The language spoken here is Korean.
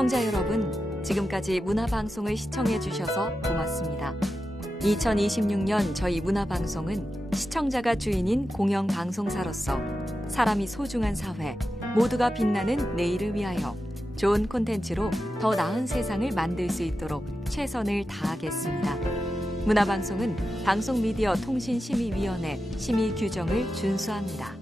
청자 여러분, 지금까지 문화방송을 시청해 주셔서 고맙습니다. 2026년 저희 문화방송은 시청자가 주인인 공영방송사로서 사람이 소중한 사회, 모두가 빛나는 내일을 위하여 좋은 콘텐츠로 더 나은 세상을 만들 수 있도록 최선을 다하겠습니다. 문화방송은 방송미디어 통신심의위원회 심의 규정을 준수합니다.